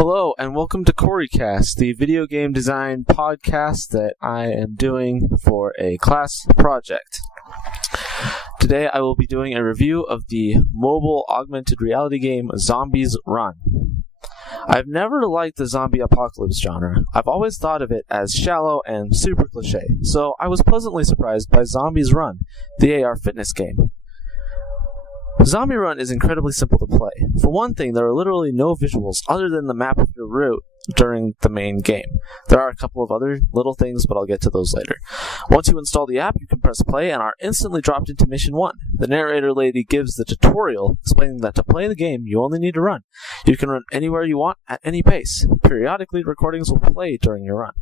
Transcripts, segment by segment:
Hello, and welcome to CoreyCast, the video game design podcast that I am doing for a class project. Today I will be doing a review of the mobile augmented reality game Zombies Run. I've never liked the zombie apocalypse genre. I've always thought of it as shallow and super cliche, so I was pleasantly surprised by Zombies Run, the AR fitness game. Zombie Run is incredibly simple to play. For one thing, there are literally no visuals other than the map of your route during the main game. There are a couple of other little things, but I'll get to those later. Once you install the app, you can press play and are instantly dropped into Mission 1. The narrator lady gives the tutorial explaining that to play the game, you only need to run. You can run anywhere you want at any pace. Periodically, recordings will play during your run.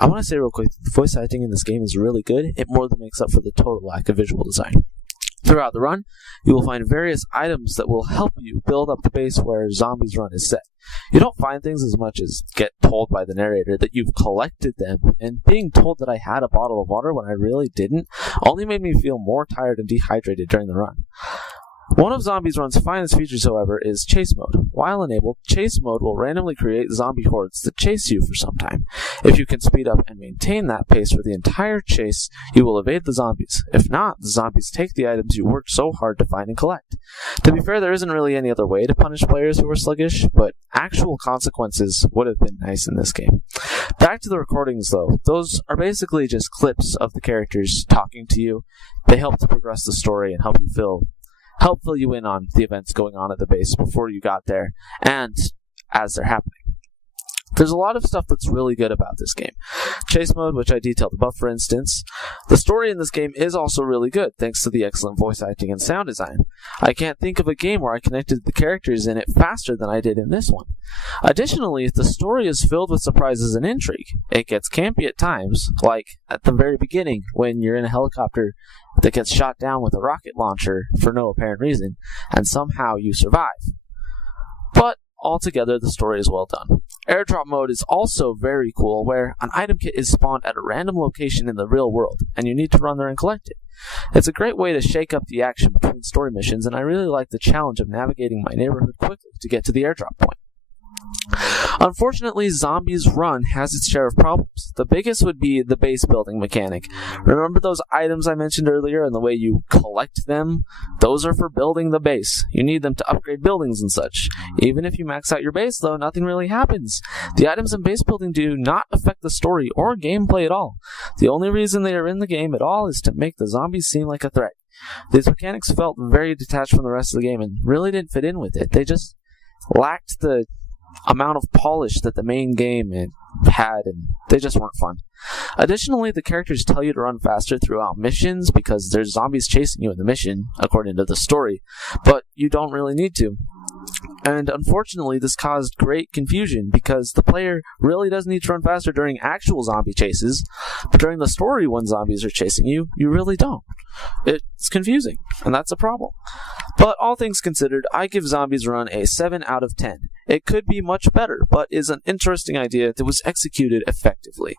I want to say real quick, the voice acting in this game is really good. It more than makes up for the total lack of visual design. Throughout the run, you will find various items that will help you build up the base where Zombies Run is set. You don't find things as much as get told by the narrator that you've collected them, and being told that I had a bottle of water when I really didn't only made me feel more tired and dehydrated during the run. One of Zombies Run's finest features, however, is Chase Mode. While enabled, Chase Mode will randomly create zombie hordes that chase you for some time. If you can speed up and maintain that pace for the entire chase, you will evade the zombies. If not, the zombies take the items you worked so hard to find and collect. To be fair, there isn't really any other way to punish players who are sluggish, but actual consequences would have been nice in this game. Back to the recordings, though. Those are basically just clips of the characters talking to you. They help to progress the story and help fill you in on the events going on at the base before you got there and as they're happening. There's a lot of stuff that's really good about this game. Chase Mode, which I detailed above, for instance. The story in this game is also really good, thanks to the excellent voice acting and sound design. I can't think of a game where I connected the characters in it faster than I did in this one. Additionally, the story is filled with surprises and intrigue. It gets campy at times, like at the very beginning when you're in a helicopter that gets shot down with a rocket launcher for no apparent reason, and somehow you survive. But altogether, the story is well done. Airdrop mode is also very cool, where an item kit is spawned at a random location in the real world, and you need to run there and collect it. It's a great way to shake up the action between story missions, and I really like the challenge of navigating my neighborhood quickly to get to the airdrop point. Unfortunately, Zombies Run has its share of problems. The biggest would be the base building mechanic. Remember those items I mentioned earlier and the way you collect them? Those are for building the base. You need them to upgrade buildings and such. Even if you max out your base, though, nothing really happens. The items in base building do not affect the story or gameplay at all. The only reason they are in the game at all is to make the zombies seem like a threat. These mechanics felt very detached from the rest of the game and really didn't fit in with it. They just lacked the amount of polish that the main game had, and they just weren't fun. Additionally, the characters tell you to run faster throughout missions because there's zombies chasing you in the mission, according to the story, but you don't really need to. And unfortunately, this caused great confusion because the player really does need to run faster during actual zombie chases, but during the story when zombies are chasing you, you really don't. It's confusing, and that's a problem. But all things considered, I give Zombies Run a 7 out of 10. It could be much better, but is an interesting idea that was executed effectively.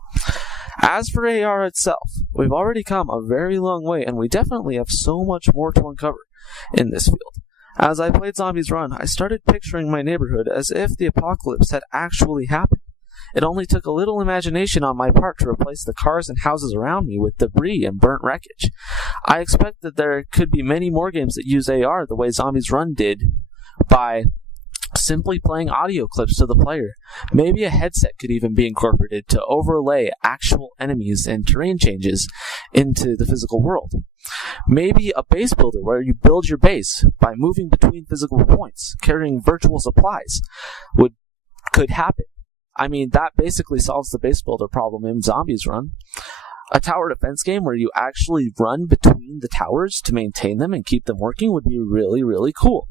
As for AR itself, we've already come a very long way, and we definitely have so much more to uncover in this field. As I played Zombies Run, I started picturing my neighborhood as if the apocalypse had actually happened. It only took a little imagination on my part to replace the cars and houses around me with debris and burnt wreckage. I expect that there could be many more games that use AR the way Zombies Run did by simply playing audio clips to the player. Maybe a headset could even be incorporated to overlay actual enemies and terrain changes into the physical world. Maybe a base builder where you build your base by moving between physical points, carrying virtual supplies, could happen. I mean, that basically solves the base builder problem in Zombies Run. A tower defense game where you actually run between the towers to maintain them and keep them working would be really, really cool.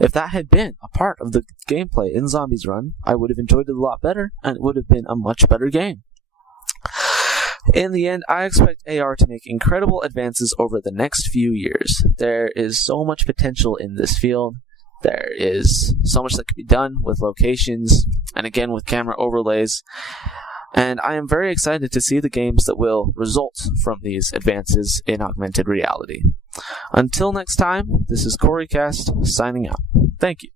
If that had been a part of the gameplay in Zombies Run, I would have enjoyed it a lot better, and it would have been a much better game. In the end, I expect AR to make incredible advances over the next few years. There is so much potential in this field. There is so much that can be done with locations, and again with camera overlays. And I am very excited to see the games that will result from these advances in augmented reality. Until next time, this is CoreyCast signing out. Thank you.